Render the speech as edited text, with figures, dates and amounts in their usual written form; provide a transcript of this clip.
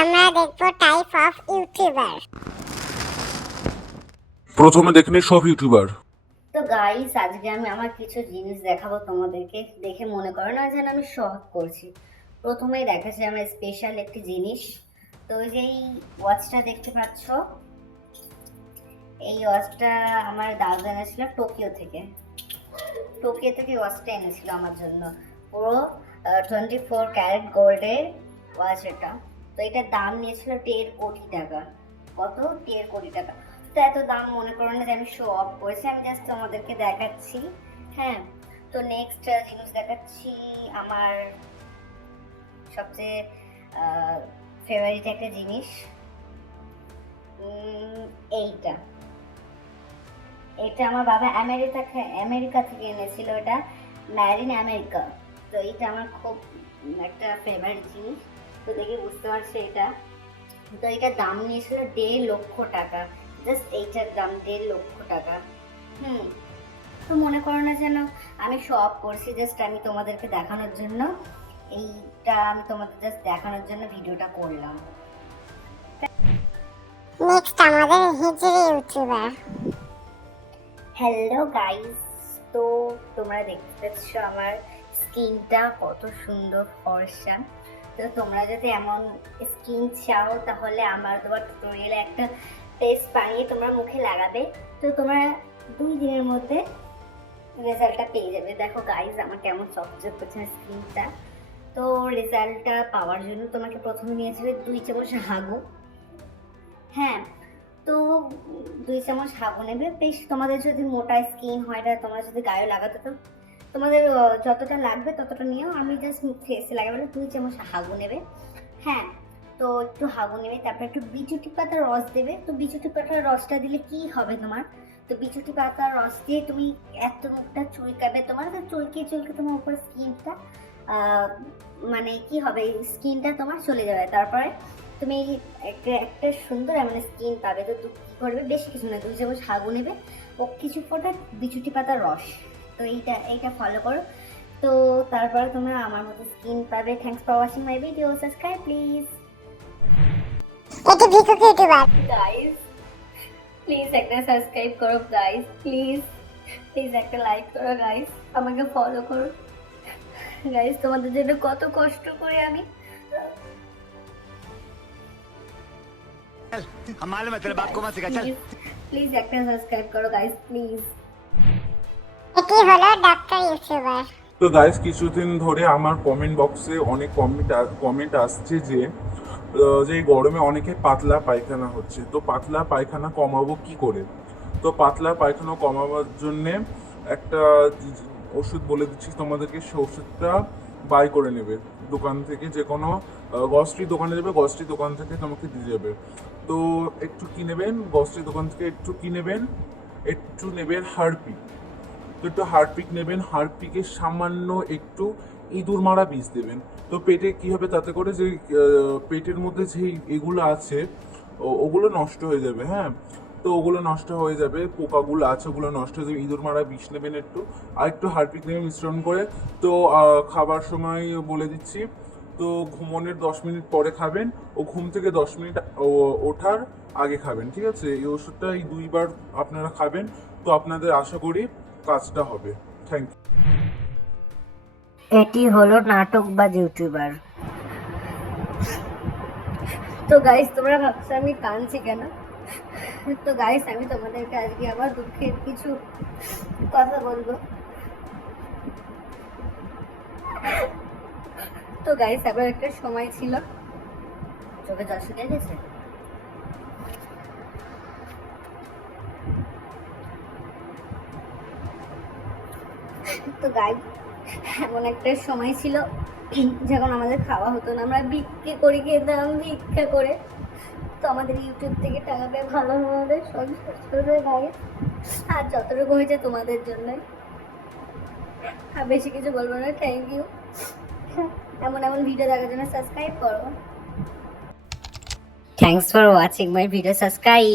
আমরা দেখব type of YouTuber. প্রথমে দেখে নিই সব ইউটিউবার। তো গাইস, আজকে আমি আমার কিছু জিনিস দেখাবো তোমাদেরকে। দেখে মনে করো না যেন আমি শখ করছি। প্রথমেই দেখাচ্ছি আমার স্পেশাল একটি জিনিস। তো ওই যে এই ওয়াচটা দেখতে পাচ্ছ, এই ওয়াচটা আমার দাদা এনেছিল টোকিও থেকে। ওয়াচটা এনেছিল আমার জন্য, পুরো 24 ক্যারেট গোল্ডের ওয়াচ এটা। তো এটার দাম নিয়েছিল 1.5 কোটি টাকা। কত? 1.5 কোটি টাকা। তো এত দাম মনে করো না যে আমি শো অফ করেছি, আমি জাস্ট তোমাদেরকে দেখাচ্ছি। হ্যাঁ, তো নেক্সট জিনিস দেখাচ্ছি আমার সবচেয়ে ফেভারিট একটা জিনিস, এইটা। এটা আমার বাবা আমেরিকা থেকে এনেছিল, এটা ম্যারিন আমেরিকা। তো এটা আমার খুব একটা ফেভারিট জিনিস। তো দেখে বুঝতে পারছি এটা। তো এটার দাম নিয়েছিল 1.5 লক্ষ টাকা। জাস্ট এইটার দাম 1.5 লক্ষ টাকা। তো মনে করো না যেন আমি শপ করছি, জাস্ট আমি তোমাদেরকে দেখানোর জন্য, এইটা আমি তোমাদের জাস্ট দেখানোর জন্য ভিডিওটা করলাম। নেক্সট আমাদের হিজরি ইউটিউবার। হ্যালো গাইস, তো তোমরা দেখতে পাচ্ছ আমার স্কিনটা কত সুন্দর ফর্সা। তো তোমরা যদি এমন স্কিন চাও তাহলে আমার তোমার টিউটোরিয়ালে একটা পেস্ট বানিয়ে তোমরা মুখে লাগাবে। তো তোমরা 2 দিনের মধ্যে রেজাল্টটা পেয়ে যাবে। দেখো গাইস, আমার কেমন চকচক করছে স্কিনটা। তো রেজাল্টটা পাওয়ার জন্য তোমাকে প্রথমে নিয়েছিল 2 চামচ হাগু। হ্যাঁ, তো 2 চামচ হাগু নেবে। বেশ, তোমাদের যদি মোটা স্কিন হয়, এটা তোমরা যদি গায়ে লাগাতে, তো তোমাদের যতটা লাগবে ততটা নিয়েও। আমি জাস্ট ফেসে লাগাবো, 2 চামচ হাগু নেবে। হ্যাঁ, তো একটু হাগু নেবে, তারপর একটু বিচুটি পাতার রস দেবে। তো বিচুটি পাতার রসটা দিলে কি হবে তোমার, তো বিচুটি পাতার রস দিয়ে তুমি এত মুখটা চুলকাবে তোমার। তো চুলকে তোমার উপর স্কিনটা মানে কি হবে, স্কিনটা তোমার চলে যাবে। তারপরে তুমি একটা সুন্দর এমন স্কিন পাবে। তো কী করবে, বেশি কিছু না, 2 চামচ হাগু নেবে ও কিছু ফোঁটা বিচুটি পাতার রস। তো এইটা ফলো করো। তো তারপরে তোমরা আমার মতো স্কিন পাবে। Thanks for watching my video. Subscribe please. এটি ভিকুক ইউটিউবার। গাইস প্লিজ একটা সাবস্ক্রাইব করো গাইস, প্লিজ একটা লাইক করো গাইস, আমাকে ফলো করো গাইস। তোমাদের জন্য কত কষ্ট করে আমি। हम मालूम है तेरे बाप को मत सिखा चल। প্লিজ একটা সাবস্ক্রাইব করো গাইস, প্লিজ। এটি হলো ডক্টর ইউটিউবার। তো গাইস, কিছুদিন ধরে আমার কমেন্ট বক্সে অনেক কমেন্ট আসছে যে এই গরমে অনেকে পাতলা পায়খানা হচ্ছে। তো পাতলা পায়খানা কমাবো কি করে? তো পাতলা পায়খানা কমাবার জন্যে একটা ওষুধ বলে দিচ্ছি তোমাদেরকে। সে ওষুধটা বাই করে নেবে দোকান থেকে, যে কোনো গ্রসারি দোকানে যাবে, গ্রসারি দোকান থেকে তোমাকে দিয়ে যাবে। তো একটু কি নেবেন, গ্রসারি দোকান থেকে একটু নেবেন হারপিক। তো একটু হারপিক নেবেন, হারপিকে সামান্য একটু ইঁদুর মারা বীজ দেবেন। তো পেটে কি হবে, তাতে করে যে পেটের মধ্যে যে এগুলো আছে ওগুলো নষ্ট হয়ে যাবে। হ্যাঁ, তো ওগুলো নষ্ট হয়ে যাবে, পোকাগুলো আছে ওগুলো নষ্ট হয়ে যাবে। ইঁদুর মারা বিষ নেবেন একটু, আর একটু হারপিক নেবেন মিশ্রণ করে। তো খাবার সময় বলে দিচ্ছি, তো ঘুমোনোর 10 মিনিট পরে খাবেন, ও ঘুম থেকে 10 মিনিট ওঠার আগে খাবেন। ঠিক আছে, এই ওষুধটা এই 2 বার আপনারা খাবেন। তো আপনাদের আশা করি কাজটা হবে। Thank you. এটি হলো নাটকবাজ ইউটিউবার। তো গাইস, তোমরা ভাবছো আমি কাঁদছি কেন? তো গাইস, আমি তোমাদেরকে আজকে আবার দুঃখের কিছু কথা বলবো। তো গাইস, আবার একটা সময় ছিল, চোখে জল শুকিয়ে গেছে। তো গাইস, এমন একটা সময় ছিল যখন আমাদের খাওয়া হতো না, আমরা ভিক্ষে করে খেতাম, ভিক্ষা করে। তো আমাদের ইউটিউব থেকে টাকা পেয়ে ভালো আমাদের সংসার চলবে গাইস। আর যতটুকু হয়েছে তোমাদের জন্যই, আর বেশি কিছু বলবো না। Thank you. এমন ভিডিও দেখার জন্য সাবস্ক্রাইব করো। Thanks for watching my video. Subscribe.